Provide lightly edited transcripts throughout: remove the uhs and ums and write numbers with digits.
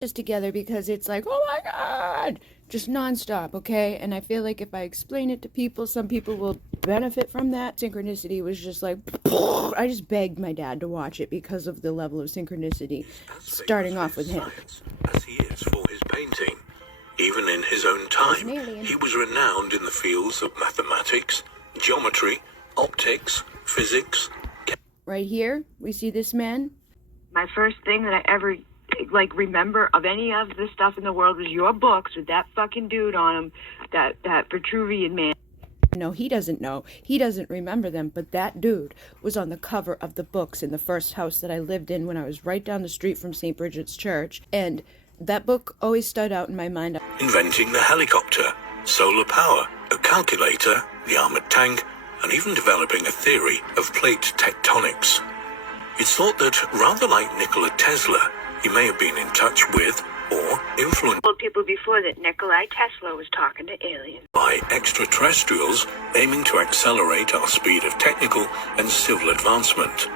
this together because it's like, oh my God, just nonstop, okay? And I feel like if I explain it to people, some people will benefit from that. Synchronicity was just like, I just begged my dad to watch it because of the level of synchronicity starting off with him. As he is for his painting. Even in his own time, he was renowned in the fields of mathematics, geometry, optics, physics. Right here, we see this man. My first thing that I ever remember of any of this stuff in the world was your books with that fucking dude on them, that Vitruvian man. No, he doesn't know. He doesn't remember them, but that dude was on the cover of the books in the first house that I lived in when I was right down the street from St. Bridget's Church, and that book always stood out in my mind. Inventing the helicopter, solar power, a calculator, the armored tank, and even developing a theory of plate tectonics. It's thought that, rather like Nikola Tesla, he may have been in touch with, or influenced Told people before that Nikolai Tesla was talking to aliens. by extraterrestrials aiming to accelerate our speed of technical and civil advancement.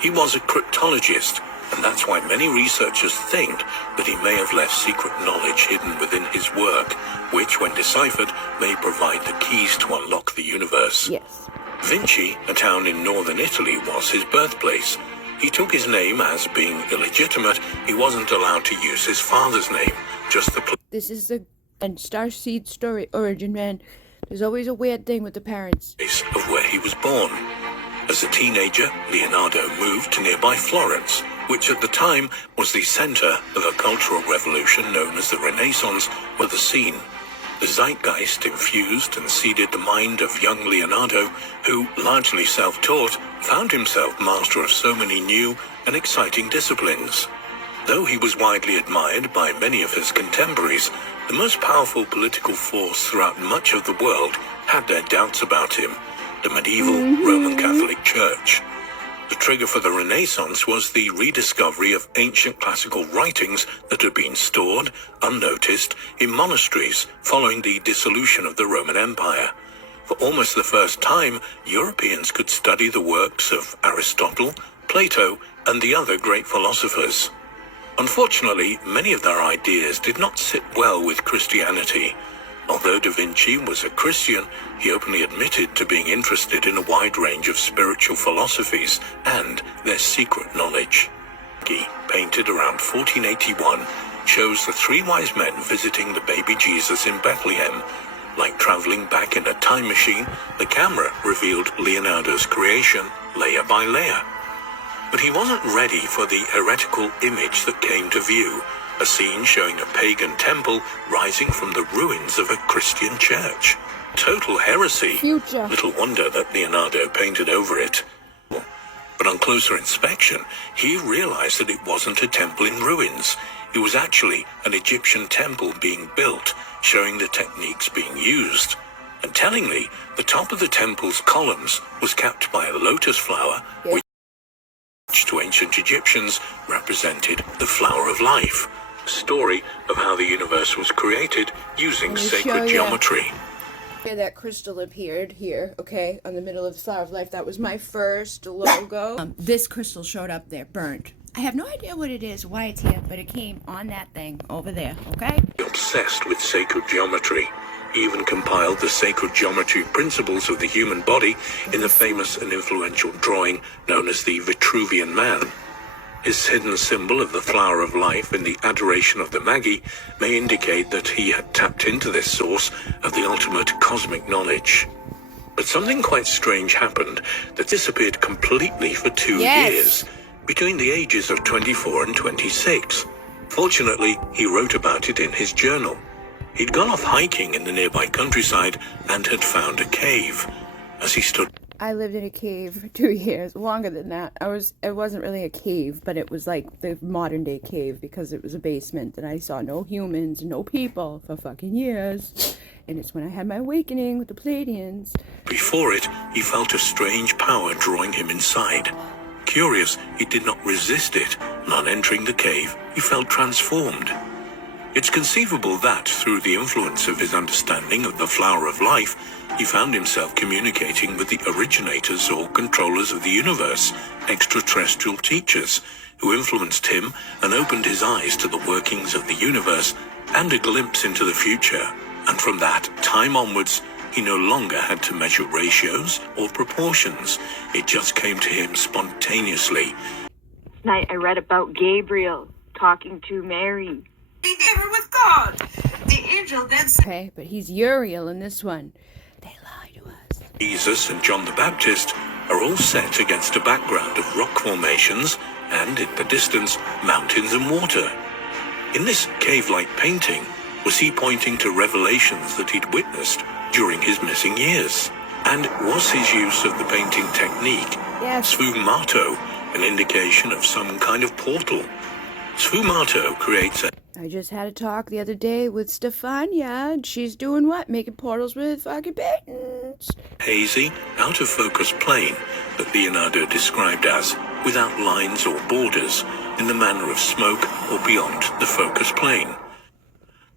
He was a cryptologist, and that's why many researchers think that he may have left secret knowledge hidden within his work, which, when deciphered, may provide the keys to unlock the universe. Yes. Vinci, a town in northern Italy, was his birthplace. He took his name as being illegitimate. He wasn't allowed to use his father's name, just the This is the Starseed story origin, man. There's always a weird thing with the parents. place of where he was born. As a teenager, Leonardo moved to nearby Florence, which at the time was the center of a cultural revolution known as the Renaissance, where the scene. The zeitgeist infused and seeded the mind of young Leonardo, who, largely self-taught, found himself master of so many new and exciting disciplines. Though he was widely admired by many of his contemporaries, the most powerful political force throughout much of the world had their doubts about him, the medieval Roman Catholic Church. The trigger for the Renaissance was the rediscovery of ancient classical writings that had been stored, unnoticed, in monasteries following the dissolution of the Roman Empire. For almost the first time, Europeans could study the works of Aristotle, Plato, and the other great philosophers. Unfortunately, many of their ideas did not sit well with Christianity. Although Da Vinci was a Christian, he openly admitted to being interested in a wide range of spiritual philosophies and their secret knowledge. He, painted around 1481, shows the three wise men visiting the baby Jesus in Bethlehem. Like traveling back in a time machine, the camera revealed Leonardo's creation layer by layer. But he wasn't ready for the heretical image that came to view. A scene showing a pagan temple rising from the ruins of a Christian church. Total heresy. Future. Little wonder that Leonardo painted over it. But on closer inspection, he realized that it wasn't a temple in ruins. It was actually an Egyptian temple being built, showing the techniques being used. And tellingly, the top of the temple's columns was capped by a lotus flower, which to ancient Egyptians represented the flower of life. Story of how the universe was created using sacred geometry. Yeah, that crystal appeared here, okay, on the middle of the Flower of Life. That was my first logo. This crystal showed up there, burnt. I have no idea what it is, why it's here, but it came on that thing over there, okay? Obsessed with sacred geometry. He even compiled the sacred geometry principles of the human body in the famous and influential drawing known as the Vitruvian Man. His hidden symbol of the flower of life in the adoration of the Magi may indicate that he had tapped into this source of the ultimate cosmic knowledge. But something quite strange happened that disappeared completely for 2 years, between the ages of 24 and 26. Fortunately, he wrote about it in his journal. He'd gone off hiking in the nearby countryside and had found a cave. As he stood, I lived in a cave for 2 years, longer than that. It wasn't really a cave, but it was like the modern day cave because it was a basement and I saw no humans, no people for fucking years. And it's when I had my awakening with the Pleiadians. before it, he felt a strange power drawing him inside. Curious, he did not resist it, and on entering the cave, he felt transformed. It's conceivable that, through the influence of his understanding of the flower of life, he found himself communicating with the originators or controllers of the universe, extraterrestrial teachers, who influenced him and opened his eyes to the workings of the universe and a glimpse into the future. And from that time onwards, he no longer had to measure ratios or proportions. It just came to him spontaneously. Tonight I read about Gabriel talking to Mary. He never with God. The angel then said, Okay, but he's Uriel in this one. They lie to us. Jesus and John the Baptist are all set against a background of rock formations and, in the distance, mountains and water. In this cave-like painting, was he pointing to revelations that he'd witnessed during his missing years? And was his use of the painting technique, Yes. sfumato, an indication of some kind of portal? Sfumato creates a I just had a talk the other day with Stefania, and she's doing what? Making portals with fucking paintings. hazy, out-of-focus plane that Leonardo described as without lines or borders, in the manner of smoke or beyond the focus plane.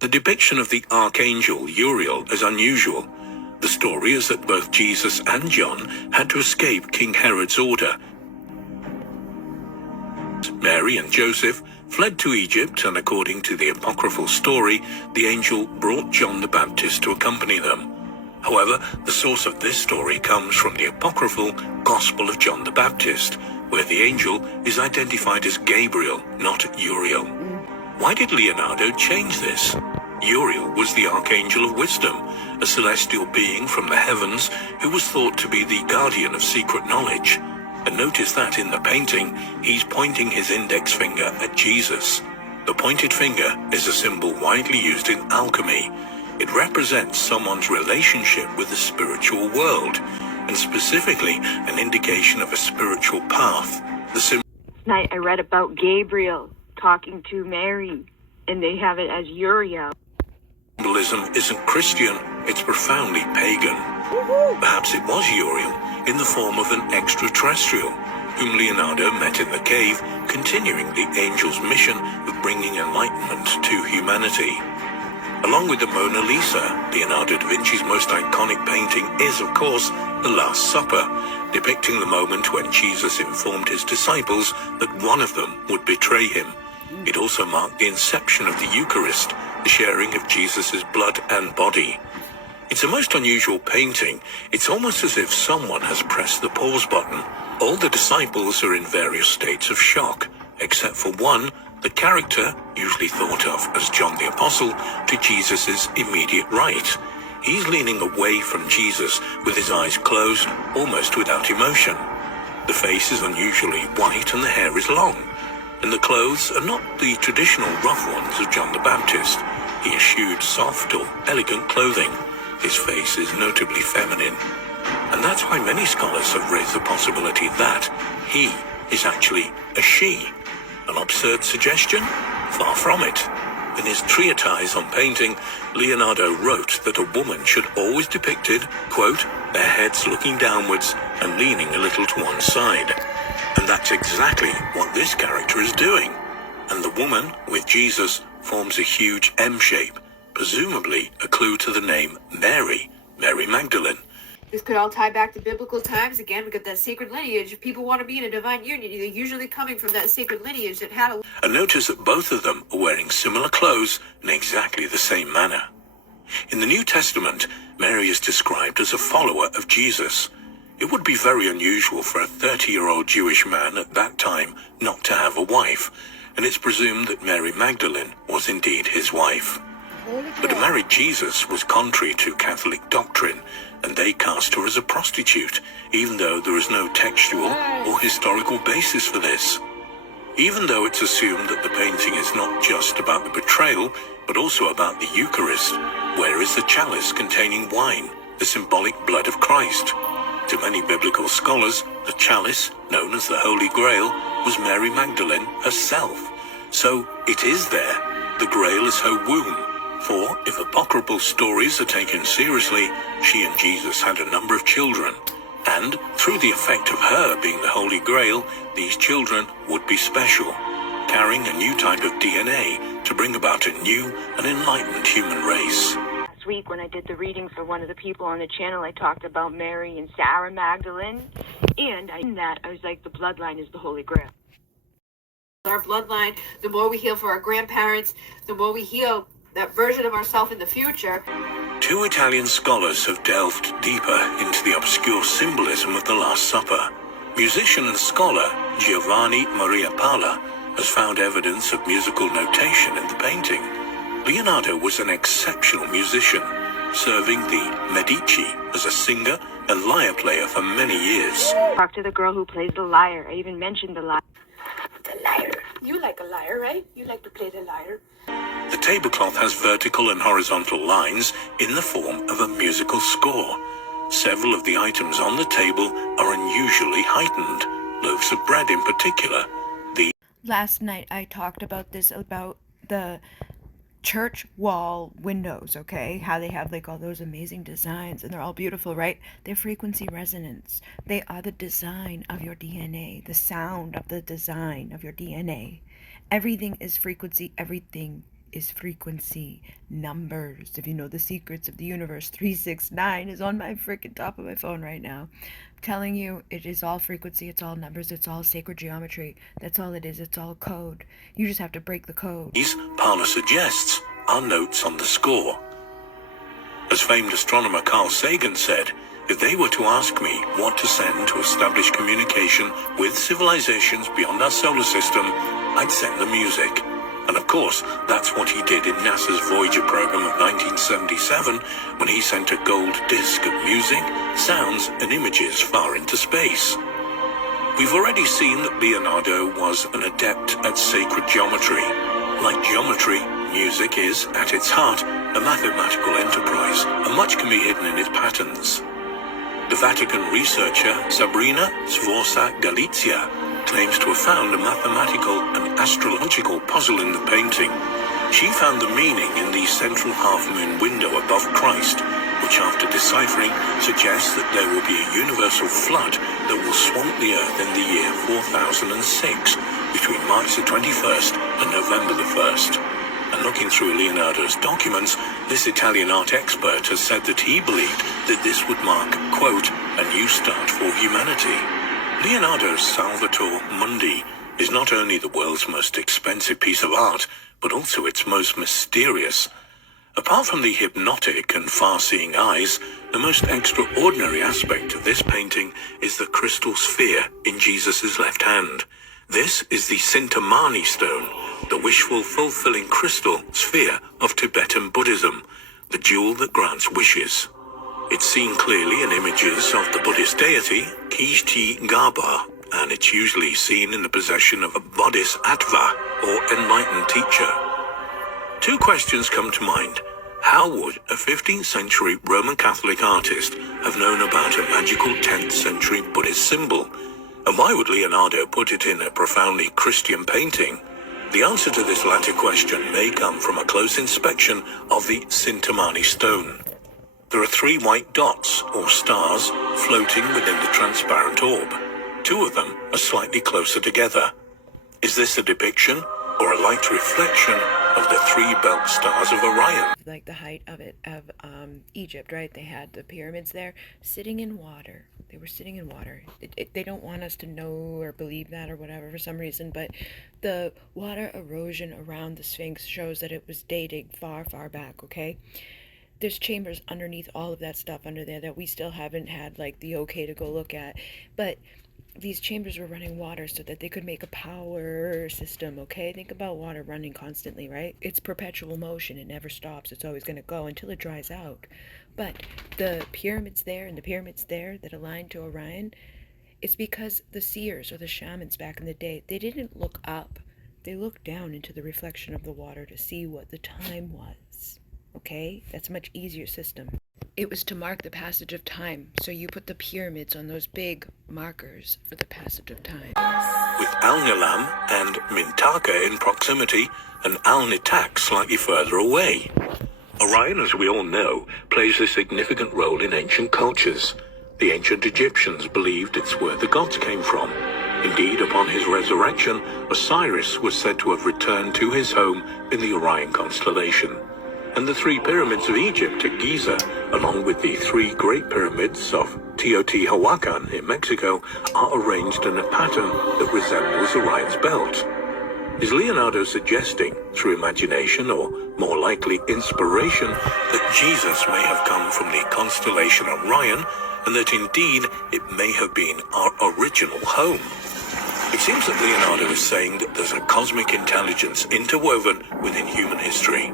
The depiction of the archangel Uriel is unusual. The story is that both Jesus and John had to escape King Herod's order. Mary and Joseph fled to Egypt, and according to the apocryphal story, the angel brought John the Baptist to accompany them. However, the source of this story comes from the apocryphal Gospel of John the Baptist, where the angel is identified as Gabriel, not Uriel. Why did Leonardo change this? Uriel was the archangel of wisdom, a celestial being from the heavens who was thought to be the guardian of secret knowledge. And notice that in the painting, he's pointing his index finger at Jesus. The pointed finger is a symbol widely used in alchemy. It represents someone's relationship with the spiritual world, and specifically an indication of a spiritual path. The Tonight I read about Gabriel talking to Mary, and they have it as Uriel. symbolism isn't Christian, it's profoundly pagan. Perhaps it was Uriel, in the form of an extraterrestrial, whom Leonardo met in the cave, continuing the angel's mission of bringing enlightenment to humanity. Along with the Mona Lisa, Leonardo da Vinci's most iconic painting is, of course, The Last Supper, depicting the moment when Jesus informed his disciples that one of them would betray him. It also marked the inception of the Eucharist, the sharing of Jesus' blood and body. It's a most unusual painting. It's almost as if someone has pressed the pause button. All the disciples are in various states of shock, except for one, the character, usually thought of as John the Apostle, to Jesus' immediate right. He's leaning away from Jesus with his eyes closed, almost without emotion. The face is unusually white and the hair is long. And the clothes are not the traditional rough ones of John the Baptist. He eschewed soft or elegant clothing. His face is notably feminine. And that's why many scholars have raised the possibility that he is actually a she. An absurd suggestion? Far from it. In his treatise on painting, Leonardo wrote that a woman should always depicted, quote, their heads looking downwards and leaning a little to one side. And that's exactly what this character is doing. And the woman, with Jesus, forms a huge M shape, presumably a clue to the name Mary, Mary Magdalene. This could all tie back to biblical times. Again, we got that sacred lineage. If people want to be in a divine union, they're usually coming from that sacred lineage that had a... And notice that both of them are wearing similar clothes in exactly the same manner. In the New Testament, Mary is described as a follower of Jesus. It would be very unusual for a 30-year-old Jewish man at that time not to have a wife, and it's presumed that Mary Magdalene was indeed his wife. But to marry Jesus was contrary to Catholic doctrine, and they cast her as a prostitute, even though there is no textual or historical basis for this. Even though it's assumed that the painting is not just about the betrayal, but also about the Eucharist, where is the chalice containing wine, the symbolic blood of Christ? To many biblical scholars, the chalice, known as the Holy Grail, was Mary Magdalene herself. So it is there. The Grail is her womb. For, if apocryphal stories are taken seriously, she and Jesus had a number of children. And, through the effect of her being the Holy Grail, these children would be special. carrying a new type of DNA to bring about a new and enlightened human race. Last week when I did the reading for one of the people on the channel, I talked about Mary and Sarah Magdalene, and I was like, the bloodline is the Holy Grail. Our bloodline, the more we heal for our grandparents, the more we heal that version of ourselves in the future. Two Italian scholars have delved deeper into the obscure symbolism of the Last Supper. Musician and scholar Giovanni Maria Palla has found evidence of musical notation in the painting. Leonardo was an exceptional musician, serving the Medici as a singer and lyre player for many years. Talk to the girl who plays the lyre. I even mentioned the lyre. The lyre. You like a lyre, right? You like to play the lyre. The tablecloth has vertical and horizontal lines in the form of a musical score. Several of the items on the table are unusually heightened, loaves of bread in particular. Last night I talked about this, about the church wall windows, okay? How they have like all those amazing designs and they're all beautiful, right? They're frequency resonance. They are the design of your DNA, the sound of the design of your DNA. Everything is frequency, everything is frequency. Numbers. If you know the secrets of the universe, 369 is on my freaking top of my phone right now. I'm telling you, it is all frequency, it's all numbers, it's all sacred geometry. That's all it is, it's all code. You just have to break the code. These, Parler suggests, are notes on the score. As famed astronomer Carl Sagan said, if they were to ask me what to send to establish communication with civilizations beyond our solar system, I'd send the music. And of course, that's what he did in NASA's Voyager program of 1977, when he sent a gold disc of music, sounds, and images far into space. We've already seen that Leonardo was an adept at sacred geometry. Like geometry, music is, at its heart, a mathematical enterprise, and much can be hidden in its patterns. The Vatican researcher Sabrina Sforza-Galizia claims to have found a mathematical and astrological puzzle in the painting. She found the meaning in the central half-moon window above Christ, which after deciphering suggests that there will be a universal flood that will swamp the earth in the year 4006, between March the 21st and November the 1st. And looking through Leonardo's documents, this Italian art expert has said that he believed that this would mark, quote, a new start for humanity. Leonardo's Salvator Mundi is not only the world's most expensive piece of art, but also its most mysterious. Apart from the hypnotic and far-seeing eyes, the most extraordinary aspect of this painting is the crystal sphere in Jesus' left hand. This is the Sintamani stone, the wishful-fulfilling crystal sphere of Tibetan Buddhism, the jewel that grants wishes. It's seen clearly in images of the Buddhist deity, Kishti Gaba, and it's usually seen in the possession of a bodhisattva, or enlightened teacher. Two questions come to mind. How would a 15th century Roman Catholic artist have known about a magical 10th century Buddhist symbol? And why would Leonardo put it in a profoundly Christian painting? The answer to this latter question may come from a close inspection of the Sintamani stone. There are 3 white dots, or stars, floating within the transparent orb. 2 of them are slightly closer together. Is this a depiction, or a light reflection, of the 3 belt stars of Orion? Like the height of it, of Egypt, right? They had the pyramids there, sitting in water. They were sitting in water. They don't want us to know or believe that or whatever for some reason, but the water erosion around the Sphinx shows that it was dating far, far back, okay? There's chambers underneath all of that stuff under there that we still haven't had like the okay to go look at, but these chambers were running water so that they could make a power system, okay? Think about water running constantly, right? It's perpetual motion. It never stops. It's always going to go until it dries out. But the pyramids there and the pyramids there that align to Orion, it's because the seers or the shamans back in the day, they didn't look up. They looked down into the reflection of the water to see what the time was. Okay, that's a much easier system. It was to mark the passage of time, so you put the pyramids on those big markers for the passage of time. With Al-Nilam and Mintaka in proximity, and Al-Nitak slightly further away. Orion, as we all know, plays a significant role in ancient cultures. The ancient Egyptians believed it's where the gods came from. Indeed, upon his resurrection, Osiris was said to have returned to his home in the Orion constellation. And the 3 pyramids of Egypt at Giza, along with the 3 great pyramids of Teotihuacan in Mexico, are arranged in a pattern that resembles Orion's belt. Is Leonardo suggesting, through imagination, or more likely inspiration, that Jesus may have come from the constellation Orion, and that indeed it may have been our original home? It seems that Leonardo is saying that there's a cosmic intelligence interwoven within human history.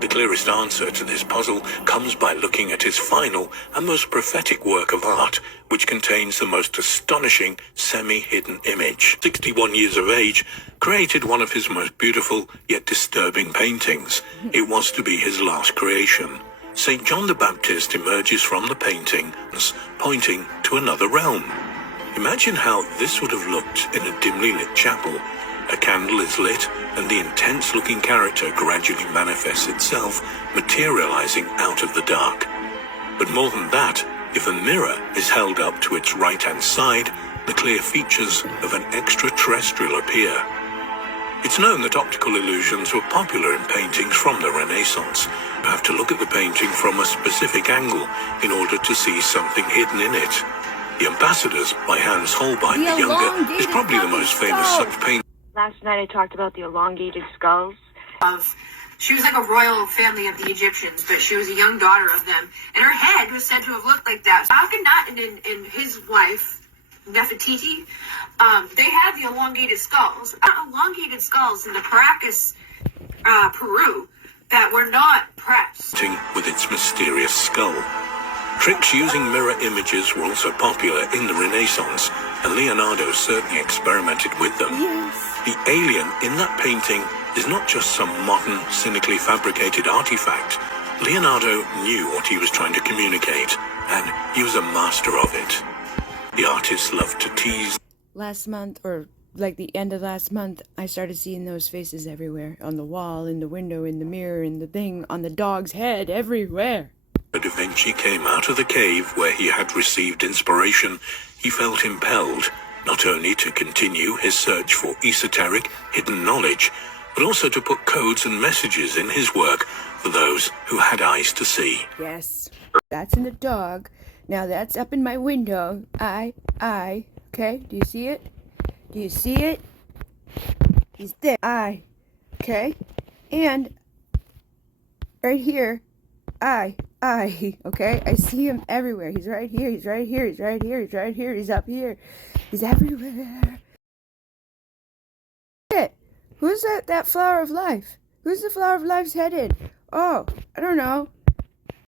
The clearest answer to this puzzle comes by looking at his final and most prophetic work of art, which contains the most astonishing semi-hidden image. 61 years of age, created one of his most beautiful yet disturbing paintings. It was to be his last creation. St. John the Baptist emerges from the painting, pointing to another realm. Imagine how this would have looked in a dimly lit chapel. A candle is lit, and the intense-looking character gradually manifests itself, materializing out of the dark. But more than that, if a mirror is held up to its right-hand side, the clear features of an extraterrestrial appear. It's known that optical illusions were popular in paintings from the Renaissance. You have to look at the painting from a specific angle in order to see something hidden in it. The Ambassadors by Hans Holbein the Younger is probably the most famous such painting. Last night I talked about the elongated skulls. She was like a royal family of the Egyptians, but she was a young daughter of them, and her head was said to have looked like that. Akhenaten and his wife, Nefertiti, they had the elongated skulls. Elongated skulls in the Paracas, Peru, that were not pressed. With its mysterious skull. Tricks using mirror images were also popular in the Renaissance, and Leonardo certainly experimented with them. Yes. The alien in that painting is not just some modern, cynically fabricated artifact. Leonardo knew what he was trying to communicate, and he was a master of it. The artist loved to tease. Last month, or like the end of last month, I started seeing those faces everywhere. On the wall, in the window, in the mirror, in the thing, on the dog's head, everywhere. Da Vinci came out of the cave where he had received inspiration. He felt impelled not only to continue his search for esoteric, hidden knowledge, but also to put codes and messages in his work for those who had eyes to see. Yes, that's in the dog. Now that's up in my window. Okay? Do you see it? Do you see it? He's there. Okay? And right here, okay? I see him everywhere. He's right here, he's right here, he's right here, he's right here, he's up here. He's everywhere. Who's that flower of life? Who's the flower of life's headed? Oh, I don't know.